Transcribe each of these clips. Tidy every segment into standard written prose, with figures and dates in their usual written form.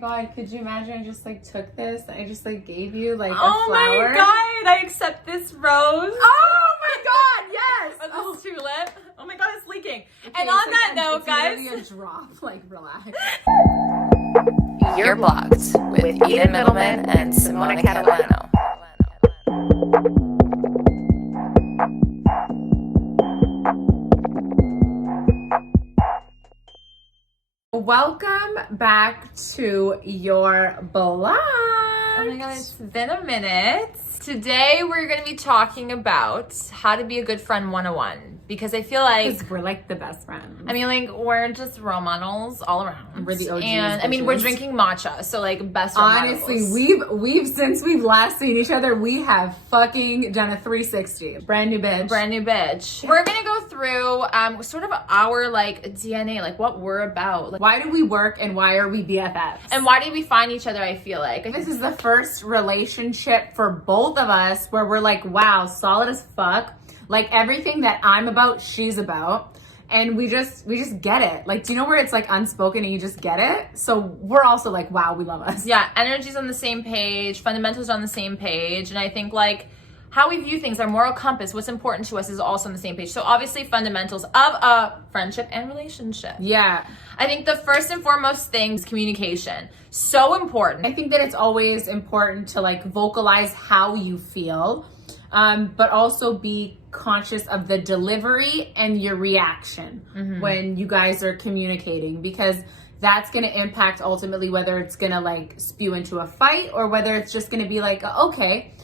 God, could you imagine I just like took this and I just like gave you like a flower? Oh my God, I accept this rose. Oh my God, yes! Oh, this tulip. Oh my God, it's leaking. Okay, and on so that note, it's guys. literally a drop, like relax. You're Blocked with Eden Middleman and Simona Catalano. Welcome back to Your Blocked. Oh my God, it's been a minute. Today we're going to be talking about how to be a good friend 101 because I feel like Because we're like the best friends. I mean, like, we're just role models all around. We're the OGs, And I mean, we're drinking matcha, so like best role Honestly, models. we've since we've last seen each other, we have fucking done a 360. Brand new bitch. Brand new bitch. We're gonna go through sort of our like DNA, like what we're about. Like, Why do we work and why are we BFFs? and why did we find each other, I feel like. This is the first relationship for both of us where we're like, wow, solid as fuck. Like everything that I'm about, she's about. And we just get it. Like, do you know where it's like unspoken and you just get it? So we're also like, wow, we love us. Yeah, energy's on the same page, fundamentals are on the same page, and I think like how we view things, our moral compass, what's important to us is also on the same page. So obviously fundamentals of a friendship and relationship. Yeah. I think the first and foremost thing is communication. So important. I think that it's always important to like vocalize how you feel, but also be conscious of the delivery and your reaction when you guys are communicating, because that's going to impact ultimately whether it's going to like spew into a fight or whether it's just going to be like, okay,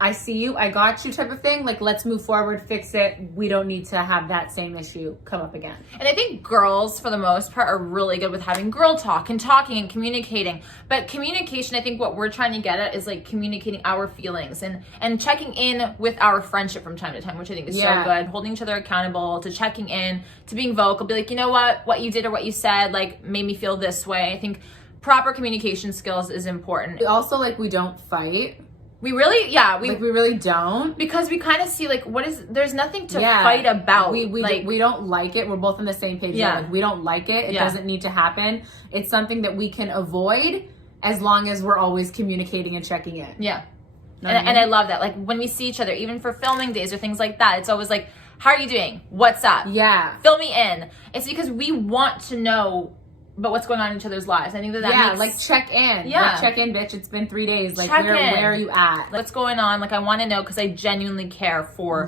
I see you, I got you type of thing. Like, let's move forward, fix it. We don't need to have that same issue come up again. And I think girls, for the most part, are really good with having girl talk and talking and communicating. But communication, I think what we're trying to get at is like communicating our feelings and checking in with our friendship from time to time, which I think is so good. Holding each other accountable, to checking in, to being vocal, be like, you know what you did or what you said, like made me feel this way. I think proper communication skills is important. We also like, we don't fight. We really, we really don't, because we kind of see like there's nothing to fight about. We don't like it. We're both on the same page. Yeah. Like, we don't like it. It doesn't need to happen. It's something that we can avoid as long as we're always communicating and checking in. Yeah. And I love that. Like when we see each other, even for filming days or things like that, it's always like, how are you doing? What's up? Yeah. Fill me in. It's because we want to know about what's going on in each other's lives. I think that makes... like check in. Yeah. Like, check in, bitch. It's been 3 days. Like, Check where in. are you at? What's going on? Like, I want to know because I genuinely care for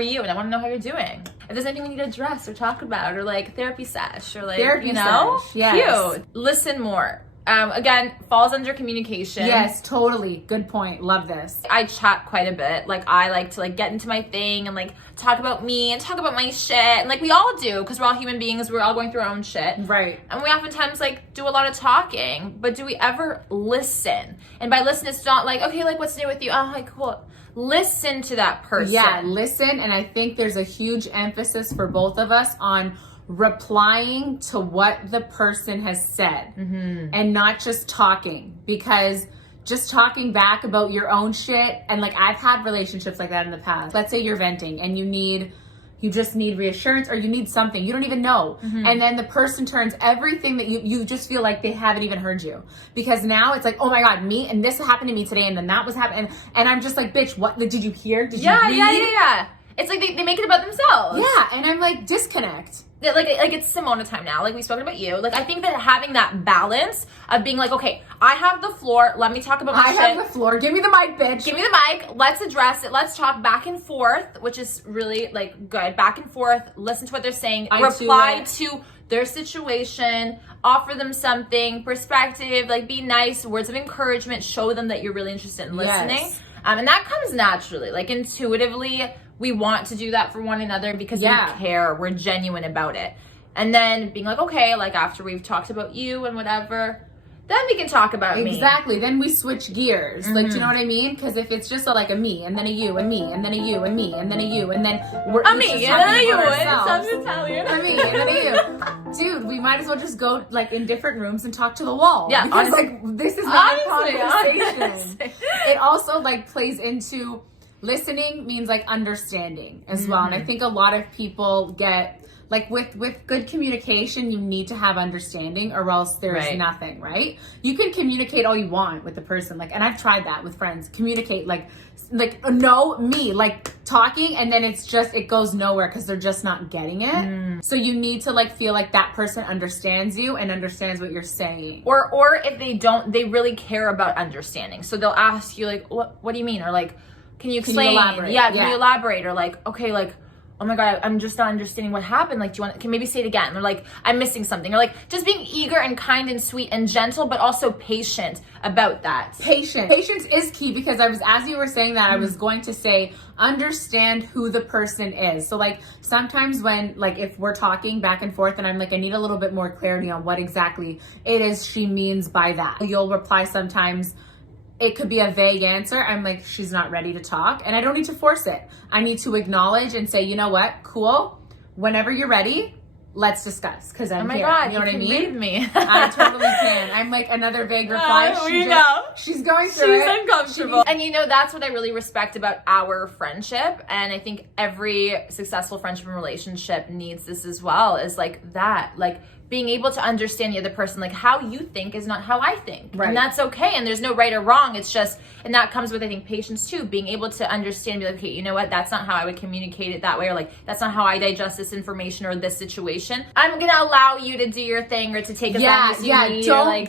you, and I want to know how you're doing. If there's anything we need to address or talk about, or like therapy sesh, or like, Therapy you know, sesh, yes. Cute. Listen more. Again, falls under communication. Yes, totally. Good point. Love this. I chat quite a bit. Like, I like to like get into my thing and like talk about me and talk about my shit. And like we all do, because we're all human beings. We're all going through our own shit. Right. And we oftentimes like do a lot of talking, but do we ever listen? And by listen, it's not like, okay, like what's new with you? Oh, like cool. Listen to that person. Yeah, listen. And I think there's a huge emphasis for both of us on replying to what the person has said and not just talking, because just talking back about your own shit, and like I've had relationships like that in the past. Let's say you're venting and you just need reassurance, or you need something you don't even know, and then the person turns everything that you just feel like they haven't even heard you, because now it's like, oh my God, me and this happened to me today, and then that was happening, and I'm just like, bitch, what did you hear? Did you read? Yeah. It's like they make it about themselves. Yeah, and I'm like, disconnect. Like it's Simona time now. Like we've spoken about you. Like I think that having that balance of being like, okay, I have the floor. Let me talk about my shit. I have the floor. Give me the mic, bitch. Give me the mic. Let's address it. Let's talk back and forth, which is really like good. Back and forth. Listen to what they're saying. Reply to their situation. Offer them something. Perspective. Like be nice. Words of encouragement. Show them that you're really interested in listening. Yes. And that comes naturally. Like intuitively. We want to do that for one another because we care. We're genuine about it. And then being like, okay, like after we've talked about you and whatever, then we can talk about me. Exactly. Then we switch gears. Like, do you know what I mean? Because if it's just like a me, and then a you, and me, and then a you, and me, and then a you, and then we're a me, and then a you, it sounds Italian. A me, and then a you. Dude, we might as well just go like in different rooms and talk to the wall. Yeah, because honestly, like this is not a conversation. Honestly. It also like plays into listening means like understanding as well. And I think a lot of people get like with good communication, you need to have understanding or else there's nothing, right? You can communicate all you want with the person. Like, and I've tried that with friends, communicate like talking, and then it goes nowhere because they're just not getting it. So you need to like feel like that person understands you and understands what you're saying. Or if they don't, they really care about understanding. So they'll ask you like, what do you mean? Or like, can you explain? Can you elaborate? Yeah, can you elaborate? Or like, okay, like, oh my God, I'm just not understanding what happened. Like, can you maybe say it again? Or like, I'm missing something. Or like, just being eager and kind and sweet and gentle, but also patient about that. Patience is key, because as you were saying that, I was going to say, understand who the person is. So like, sometimes when, like, if we're talking back and forth and I'm like, I need a little bit more clarity on what exactly it is she means by that. You'll reply sometimes, it could be a vague answer. I'm like, she's not ready to talk, and I don't need to force it. I need to acknowledge and say, you know what, cool. Whenever you're ready, let's discuss, because I'm here. God, you know what I mean? Read me. I totally can. I'm like another vague reply. She's going through She's it. uncomfortable. And you know, that's what I really respect about our friendship. And I think every successful friendship and relationship needs this as well, is like that, like being able to understand the other person. Like, how you think is not how I think. Right. And that's okay. And there's no right or wrong. It's just, and that comes with, I think, patience too, being able to understand and be like, okay, you know what, that's not how I would communicate it that way, or like, that's not how I digest this information or this situation. I'm gonna allow you to do your thing, or to take as long as you need.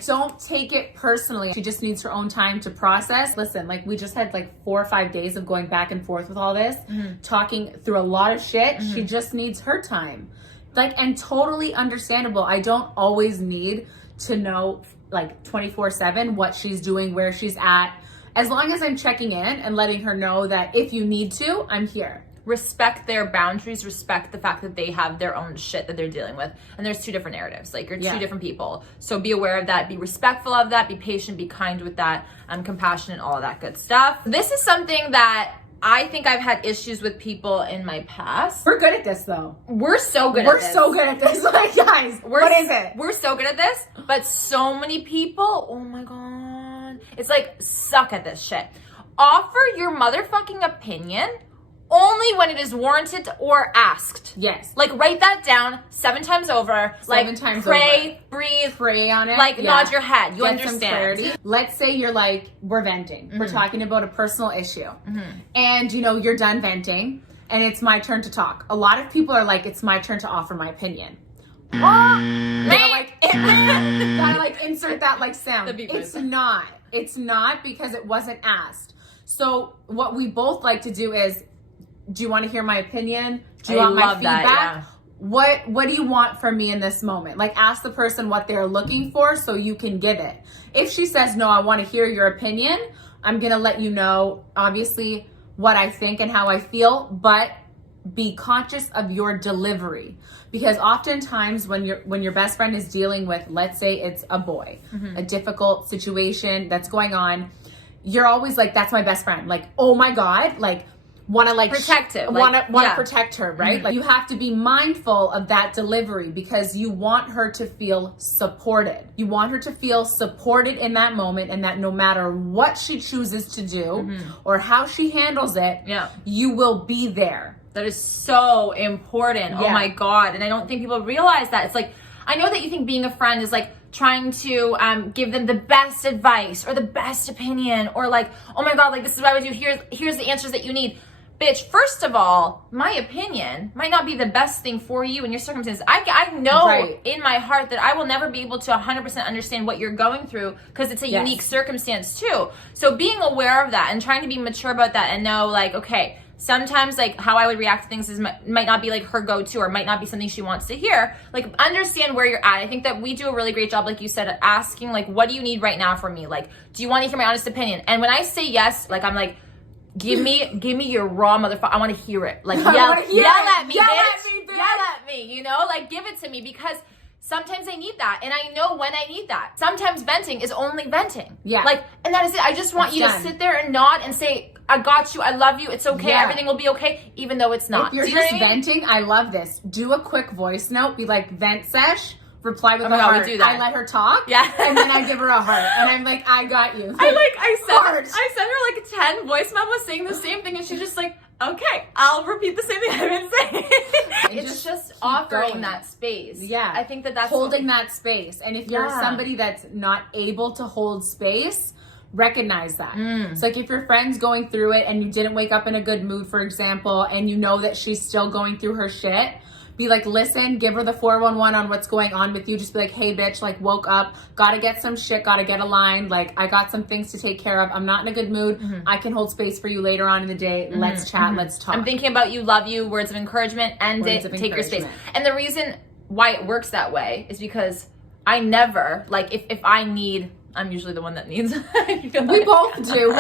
Don't take it personally. She just needs her own time to process. Listen, like, we just had like 4 or 5 days of going back and forth with all this, talking through a lot of shit. She just needs her time. Like, and totally understandable. I don't always need to know like 24/7 what she's doing, where she's at. As long as I'm checking in and letting her know that if you need to, I'm here. Respect their boundaries, respect the fact that they have their own shit that they're dealing with. And there's two different narratives, like, you're two different people. So be aware of that, be respectful of that, be patient, be kind with that, compassionate, all of that good stuff. This is something that I think I've had issues with people in my past. We're good at this, though. We're so good at this. We're so good at this. Like, guys, what is it? We're so good at this, but so many people, oh my God, it's like, suck at this shit. Offer your motherfucking opinion only when it is warranted or asked. Yes. Like, write that down 7 times over. Seven times pray, over. breathe. Pray on it. Like, nod your head. You Get understand. some clarity. Let's say you're like, we're venting. We're talking about a personal issue. And, you know, you're done venting and it's my turn to talk. A lot of people are like, it's my turn to offer my opinion. Gotta like insert that like sound. It's not. It's not, because it wasn't asked. So what we both like to do is, do you want to hear my opinion? Do you want my feedback? That, yeah. What do you want from me in this moment? Like, ask the person what they're looking for so you can give it. If she says, no, I want to hear your opinion, I'm going to let you know, obviously, what I think and how I feel, but be conscious of your delivery. Because oftentimes when your best friend is dealing with, let's say it's a boy, a difficult situation that's going on, you're always like, that's my best friend. Like, oh my God, like, want to like protect it, want to protect her, right? Like, you have to be mindful of that delivery, because you want her to feel supported. You want her to feel supported in that moment, and that no matter what she chooses to do or how she handles it, you will be there. That is so important. Oh my God. And I don't think people realize that. It's like, I know that you think being a friend is like trying to give them the best advice or the best opinion, or like, oh my God, like, this is what I would do. Here's the answers that you need. Bitch, first of all, my opinion might not be the best thing for you in your circumstances. I know in my heart that I will never be able to 100% understand what you're going through, because it's a unique circumstance too. So being aware of that and trying to be mature about that, and know like, okay, sometimes like how I would react to things might not be like her go-to, or might not be something she wants to hear. Like, understand where you're at. I think that we do a really great job, like you said, at asking like, what do you need right now from me? Like, do you want to hear my honest opinion? And when I say yes, like, I'm like, give me your raw motherfucker. I want to hear it. Like, yell at me, bitch. Yell at me, you know? Like, give it to me, because sometimes I need that, and I know when I need that. Sometimes venting is only venting. Yeah. Like, and that is it. I just want you to sit there and nod and say, I got you, I love you, it's okay, everything will be okay, even though it's not. If you're just venting, I love this. Do a quick voice note, be like, vent sesh, reply with Oh my a God, we heart. do that. I let her talk, Yeah. and then I give her a heart, and I'm like, I got you. I sent her like 10 voice memos saying the same thing, and she's just like, okay, I'll repeat the same thing I've been saying. It's just offering going. that space. Yeah. I think that's holding that space. And if you're somebody that's not able to hold space, recognize that. So like if your friend's going through it and you didn't wake up in a good mood, for example, and you know that she's still going through her shit, be like, listen, give her the 411 on what's going on with you. Just be like, hey bitch, like woke up, gotta get some shit, gotta get aligned. Like I got some things to take care of. I'm not in a good mood. I can hold space for you later on in the day. Let's chat, let's talk. I'm thinking about you, love you, words of encouragement, end it, take your space. And the reason why it works that way is because I never, like if I need, I'm usually the one that needs. We both do.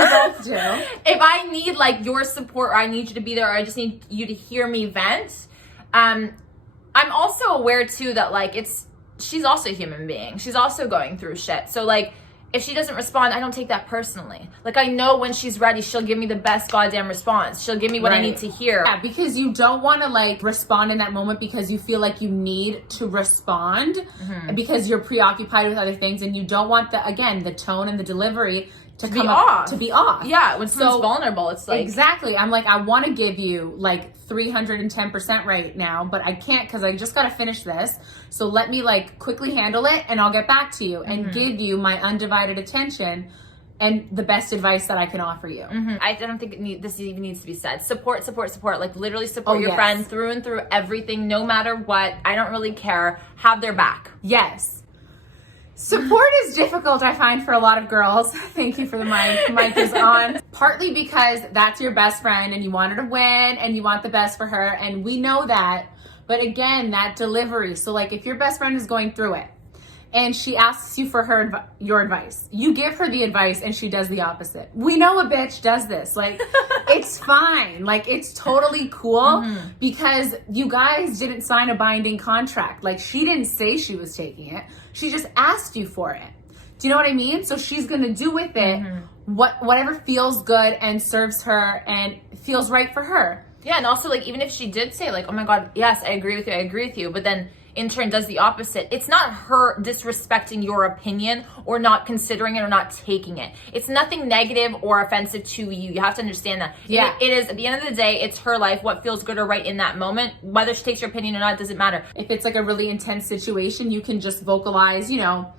If I need like your support, or I need you to be there, or I just need you to hear me vent, I'm also aware too that like she's also a human being. She's also going through shit. So like if she doesn't respond, I don't take that personally. Like I know when she's ready, she'll give me the best goddamn response. She'll give me what I need to hear. Yeah, because you don't want to like respond in that moment because you feel like you need to respond because you're preoccupied with other things, and you don't want the tone and the delivery to be off. Yeah, when someone's vulnerable, it's like exactly. I'm like, I want to give you like 310% right now, but I can't because I just got to finish this. So let me like quickly handle it, and I'll get back to you and give you my undivided attention and the best advice that I can offer you. I don't think this even needs to be said. Support. Like literally support your friend through and through everything, no matter what. I don't really care. Have their back. Yes. Support is difficult, I find, for a lot of girls. Thank you for the mic. Mic is on. Partly because that's your best friend and you want her to win and you want the best for her. And we know that. But again, that delivery. So like if your best friend is going through it and she asks you for your advice, you give her the advice and she does the opposite. We know a bitch does this. Like it's fine. Like it's totally cool because you guys didn't sign a binding contract. Like she didn't say she was taking it. She just asked you for it. Do you know what I mean? So she's going to do with it whatever feels good and serves her and feels right for her. Yeah, and also like even if she did say like, oh my God, yes, I agree with you, but then in turn does the opposite, it's not her disrespecting your opinion or not considering it or not taking it. It's nothing negative or offensive to you. You have to understand that. Yeah. It is, at the end of the day, it's her life, what feels good or right in that moment. Whether she takes your opinion or not, doesn't matter. If it's like a really intense situation, you can just vocalize, you know,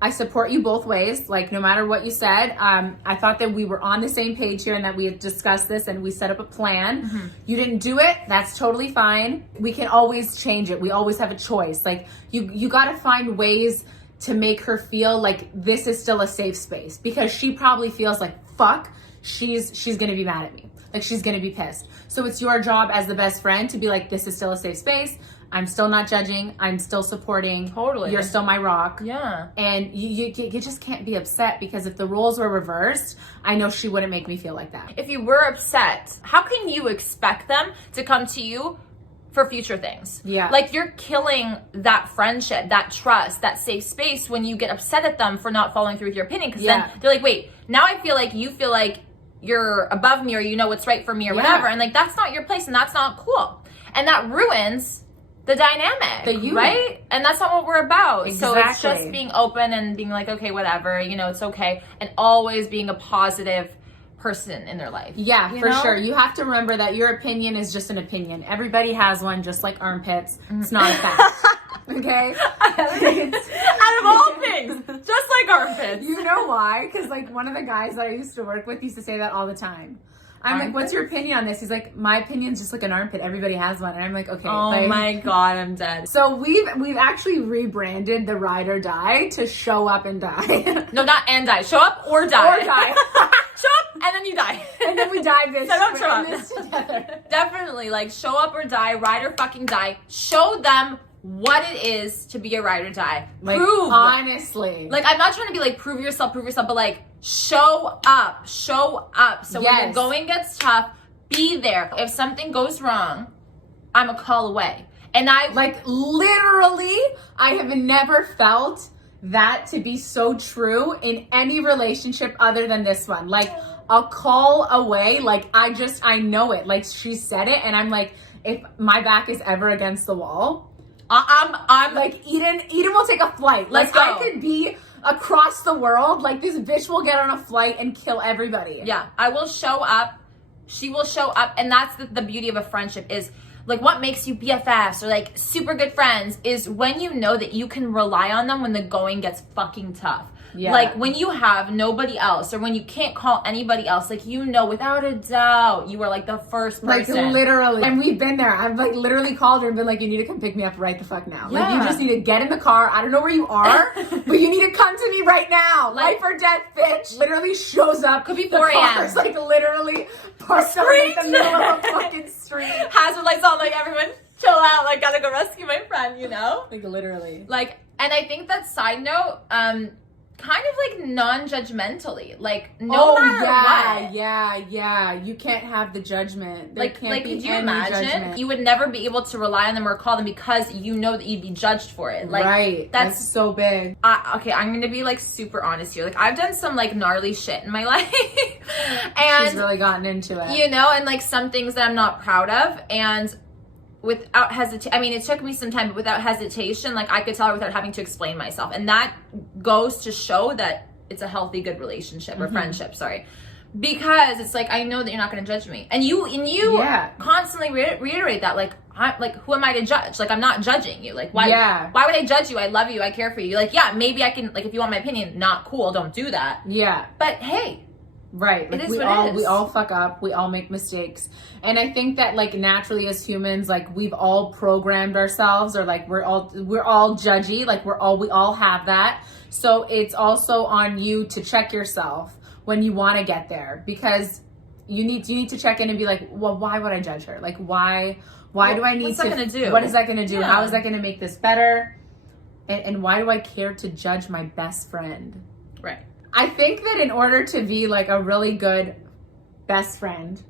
I support you both ways, like no matter what you said. I thought that we were on the same page here and that we had discussed this and we set up a plan. You didn't do it, that's totally fine. We can always change it. We always have a choice. Like you got to find ways to make her feel like this is still a safe space, because she probably feels like, fuck, she's going to be mad at me. Like she's going to be pissed. So it's your job as the best friend to be like, this is still a safe space. I'm still not judging. I'm still supporting. Totally. You're still my rock. Yeah. And you just can't be upset, because if the roles were reversed, I know she wouldn't make me feel like that. If you were upset, how can you expect them to come to you for future things? Yeah. Like you're killing that friendship, that trust, that safe space when you get upset at them for not following through with your opinion. Because then they're like, wait, now I feel like you feel like you're above me or you know what's right for me or whatever. And like, that's not your place and that's not cool. And that ruins the dynamic, right? And that's not what we're about. Exactly. So it's just being open and being like, okay, whatever, you know, it's okay. And always being a positive person in their life. Yeah, for sure. You have to remember that your opinion is just an opinion. Everybody has one, just like armpits. It's not a fact. Okay? Out of all things, just like armpits. You know why? Because like one of the guys that I used to work with used to say that all the time. I'm like, what's your opinion on this? He's like, my opinion's just like an armpit. Everybody has one. And I'm like, okay. Oh my God, I'm dead. So we've actually rebranded the ride or die to show up and die. No, not and die. Show up or die. Or die. Show up and then you die. And then we die this. So don't show up. This together. Definitely, like show up or die, ride or fucking die. Show them what it is to be a ride or die. Like, prove. Honestly. Like, I'm not trying to be like, prove yourself, but like, show up. So when the going gets tough, be there. If something goes wrong, I'm a call away. And I like literally, I have never felt that to be so true in any relationship other than this one. Like a call away. Like I know it. Like she said it and I'm like, if my back is ever against the wall, I'm like Eden will take a flight. Let's like, go. I could be across the world. Like, this bitch will get on a flight and kill everybody. Yeah, I will show up. She will show up. And that's the beauty of a friendship is, like, what makes you BFFs or, like, super good friends is when you know that you can rely on them when the going gets fucking tough. Yeah. Like, when you have nobody else or when you can't call anybody else, like, you know, without a doubt, you are, like, the first person. Like, literally. And we've been there. I've, like, literally called her and been like, you need to come pick me up right the fuck now. Yeah. Like, you just need to get in the car. I don't know where you are, but you need to come to me right now. Like, life or death, bitch. Literally shows up. Could be The 4 a.m. car's, like, literally parked up in the middle of a fucking street. Hazard lights on, like, everyone chill out, like, gotta go rescue my friend, you know? Like, literally. Like, and I think that side note, kind of like non-judgmentally, like no matter what. Yeah. You can't have the judgment. There can't like be could you any imagine? judgment. You would never be able to rely on them or call them because you know that you'd be judged for it. Like, right. That's so big. Okay, I'm gonna be like super honest here. Like, I've done some like gnarly shit in my life, and she's really gotten into it. you know, and like some things that I'm not proud of, and without hesitation, I mean, it took me some time, but without hesitation, like I could tell her without having to explain myself. And that goes to show that it's a healthy, good relationship or friendship, sorry. Because it's like, I know that you're not going to judge me. And you constantly reiterate that, like, who am I to judge? Like, I'm not judging you. Like, why would I judge you? I love you. I care for you. Like, yeah, maybe I can, like, if you want my opinion, not cool. Don't do that. Yeah. But hey, right. Like, it is we what it is. We all fuck up. We all make mistakes. And I think that, like, naturally as humans, like, we've all programmed ourselves, or like we're all judgy. Like, we all have that. So it's also on you to check yourself when you want to get there, because you need to check in and be like, well, why would I judge her? Like, why do I need what's that gonna do? What is that going to do? Yeah. How is that going to make this better? And why do I care to judge my best friend? right. I think that in order to be like a really good best friend,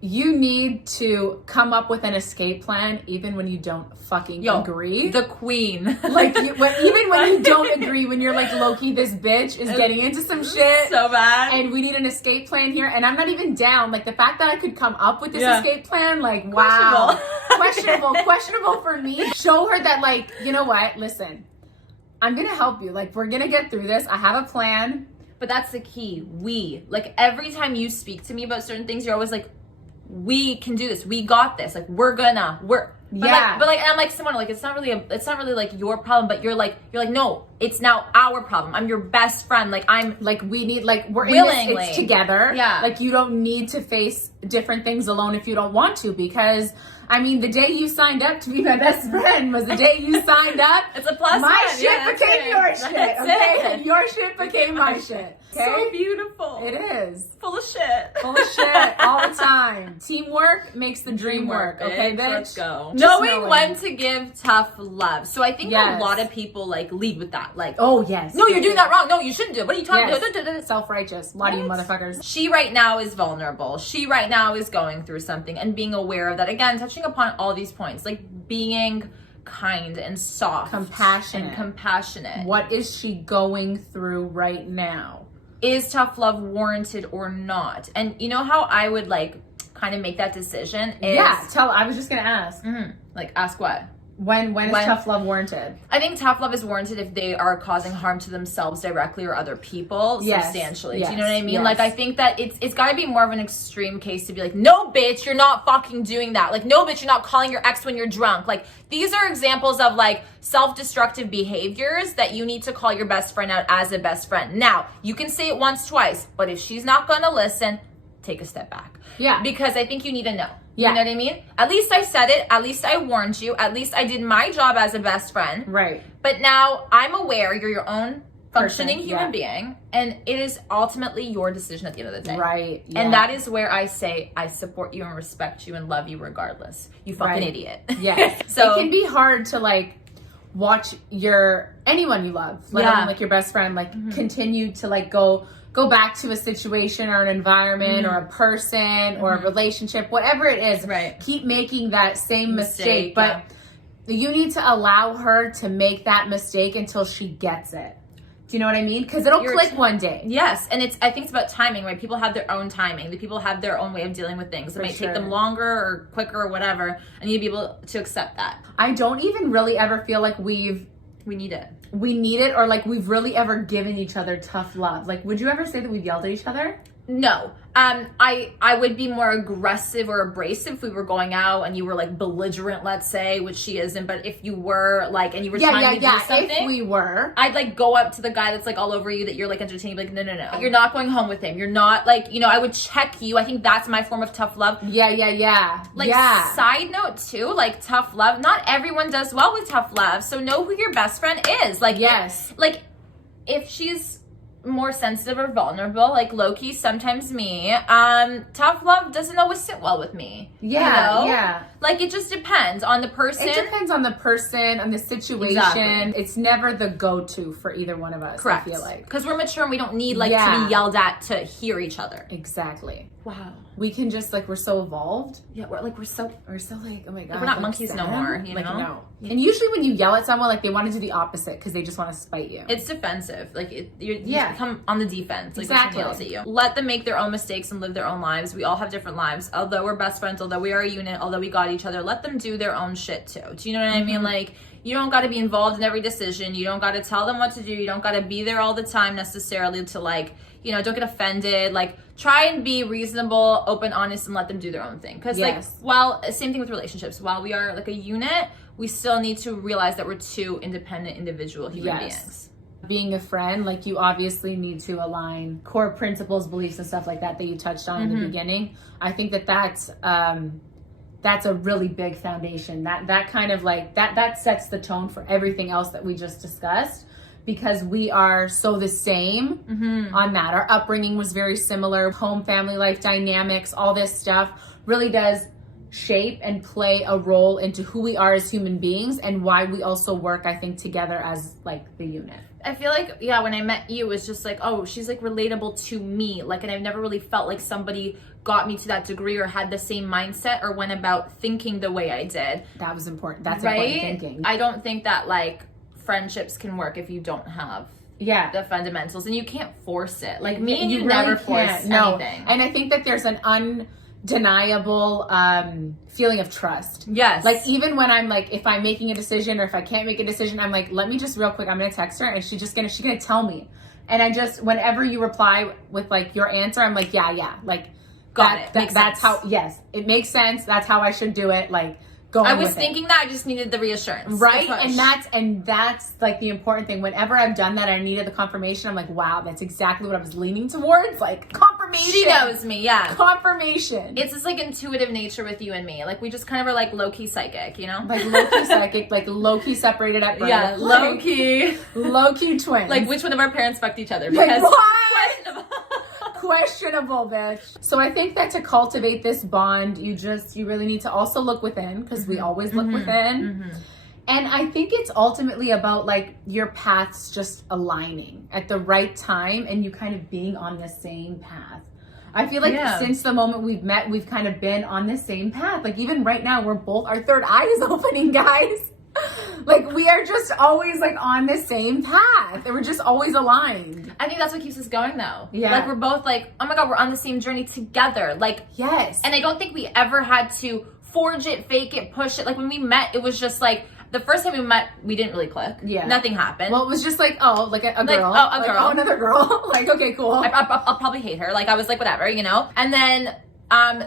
you need to come up with an escape plan even when you don't fucking agree. The queen. Like, even when you don't agree, when you're like, low-key, this bitch is getting into some shit. So bad. And we need an escape plan here. And I'm not even down. Like, the fact that I could come up with this escape plan, like, wow. Questionable for me. Show her that, like, you know what? Listen, I'm going to help you. Like, we're going to get through this. I have a plan. But that's the key. We. Like, every time you speak to me about certain things, you're always like, we can do this. We got this. Like, we're gonna. But like, and I'm like, Simona, like, it's not really like your problem, but you're like, no, it's now our problem. I'm your best friend. Like, I'm like, we need, like, we're willingly in this, it's together. Yeah. Like, you don't need to face different things alone if you don't want to, because I mean, the day you signed up to be my best friend was the day you signed up. It's a plus my one. shit became your shit. Okay, your shit became my shit. Okay? So beautiful. It is. Full of shit. Full of shit all the time. Teamwork makes the dream work. Okay, bitch? Let's go. Just Knowing when to give tough love. So I think a lot of people like lead with that. Like, oh yes. No, you're doing that wrong. No, you shouldn't do it. What are you talking about? Self-righteous. A lot of you motherfuckers. She right now is vulnerable. She right now is going through something, and being aware of that. Again, touching upon all these points, like being kind and soft, compassionate. What is she going through right now? Is tough love warranted or not? And you know how I would like kind of make that decision is, I was just gonna ask. Like, ask what? When is tough love warranted? I think tough love is warranted if they are causing harm to themselves directly or other people substantially. Do you know what I mean? Yes. Like, I think that it's got to be more of an extreme case to be like, no, bitch, you're not fucking doing that. Like, no, bitch, you're not calling your ex when you're drunk. Like, these are examples of like self-destructive behaviors that you need to call your best friend out as a best friend. Now, you can say it once, twice, but if she's not going to listen, take a step back. Yeah. Because I think you need to know. Yeah. You know what I mean? At least I said it. At least I warned you. At least I did my job as a best friend. Right. But now I'm aware you're your own functioning human being, and it is ultimately your decision at the end of the day. Right. Yeah. And that is where I say I support you and respect you and love you regardless. You fucking idiot. Yes. So it can be hard to like watch anyone you love, let alone like your best friend, like continue to like go back to a situation or an environment or a person or a relationship, whatever it is. Right. Keep making that same mistake. But you need to allow her to make that mistake until she gets it. Do you know what I mean? Because it'll click one day. Yes, and I think it's about timing, right? People have their own timing. The people have their own way of dealing with things. It might take them longer or quicker or whatever, and you need to be able to accept that. I don't even really ever feel like we need it. We need it, or like we've really ever given each other tough love. Like, would you ever say that we've yelled at each other? No. I would be more aggressive or abrasive if we were going out and you were like belligerent, let's say, which she isn't. But if you were like, and you were trying to do something, if we were, I'd like go up to the guy that's like all over you that you're like entertaining, like no, you're not going home with him. You're not like, you know, I would check you. I think that's my form of tough love. Yeah. Like side note too, like tough love. Not everyone does well with tough love, so know who your best friend is. Like yes, if she's more sensitive or vulnerable, like low-key sometimes me, tough love doesn't always sit well with me. Yeah. Like it just depends on the person. It depends on the person, on the situation. Exactly. It's never the go-to for either one of us. Correct. I feel like because we're mature and we don't need to be yelled at to hear each other. Exactly. Wow. We can just we're so evolved. Yeah, we're so like, oh my god, we're not monkeys no more. You know? No. And usually when you yell at someone, they want to do the opposite because they just want to spite you. It's defensive. You come on the defense. Like exactly. When someone yells at you. Let them make their own mistakes and live their own lives. We all have different lives. Although we're best friends, although we are a unit, although we got each other, let them do their own shit too. Do you know what I mean? Like, you don't got to be involved in every decision. You don't got to tell them what to do. You don't got to be there all the time necessarily to don't get offended. Try and be reasonable, open, honest, and let them do their own thing. Because same thing with relationships. While we are a unit, we still need to realize that we're two independent individual human beings. Being a friend, you obviously need to align core principles, beliefs, and stuff like that you touched on in the beginning. I think that's a really big foundation. That kind of that sets the tone for everything else that we just discussed. Because we are so the same on that. Our upbringing was very similar. Home, family life dynamics, all this stuff really does shape and play a role into who we are as human beings and why we also work, I think, together as the unit. I feel when I met you, it was just oh, she's relatable to me. And I've never really felt like somebody got me to that degree or had the same mindset or went about thinking the way I did. That was important. That's important thinking. I don't think that friendships can work if you don't have the fundamentals, and you can't force it. Me and you really never force anything. And I think that there's an undeniable feeling of trust. Yes. Even when I'm if I'm making a decision or if I can't make a decision, I'm let me just real quick, I'm gonna text her and she's gonna tell me. And I just, whenever you reply with your answer, I'm yeah. Got it. That's sense. how, yes, it makes sense. That's how I should do it. I was thinking that I just needed the reassurance. Right? And that's the important thing. Whenever I've done that, I needed the confirmation. I'm wow, that's exactly what I was leaning towards. Confirmation. She knows me, yeah. Confirmation. It's this intuitive nature with you and me. We just kind of are low-key psychic, you know? Low-key psychic, low-key separated at birth. Yeah, low-key. Low-key twins. Which one of our parents fucked each other? Because what? Questionable, bitch. So I think that to cultivate this bond, you really need to also look within, because we always look within. And I think it's ultimately about your paths just aligning at the right time and you kind of being on the same path. I feel since the moment we've met, we've kind of been on the same path. Even right now, we're both, our third eye is opening, guys. We are just always on the same path and we're just always aligned. I think that's what keeps us going though. Yeah. We're both oh my God, we're on the same journey together. Yes. And I don't think we ever had to forge it, fake it, push it. When we met, it was just the first time we met, we didn't really click. Yeah. Nothing happened. Well, it was just a girl. A girl. Oh, another girl. Okay, cool. I'll probably hate her. I was whatever, you know? And then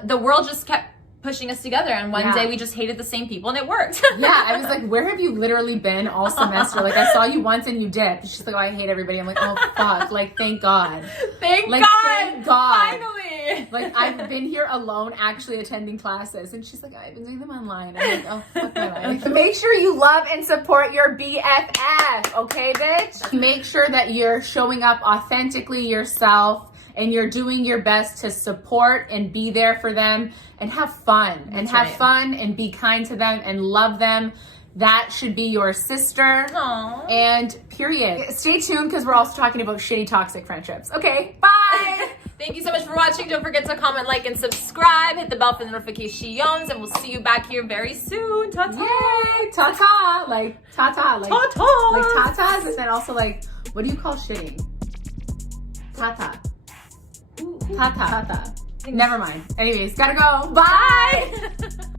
the world just kept pushing us together, and one day we just hated the same people and it worked. Yeah, I was where have you literally been all semester? I saw you once and you dipped. She's oh, I hate everybody. I'm oh fuck, thank God. Thank God. Thank God. Finally. I've been here alone actually attending classes, and she's I've been doing them online. I'm oh fuck my life. Make sure you love and support your BFF, okay, bitch? Make sure that you're showing up authentically yourself and you're doing your best to support and be there for them and have fun. And be kind to them and love them. That should be your sister. Aww. And period. Stay tuned because we're also talking about shitty toxic friendships. Okay, bye. Thank you so much for watching. Don't forget to comment, like, and subscribe. Hit the bell for the notifications, and we'll see you back here very soon. Ta-ta. Yay, ta-ta. Ta-ta. Ta-ta. Tatas, and then also What do you call shitting? Tata. Tata. Never mind. Anyways, gotta go. Bye.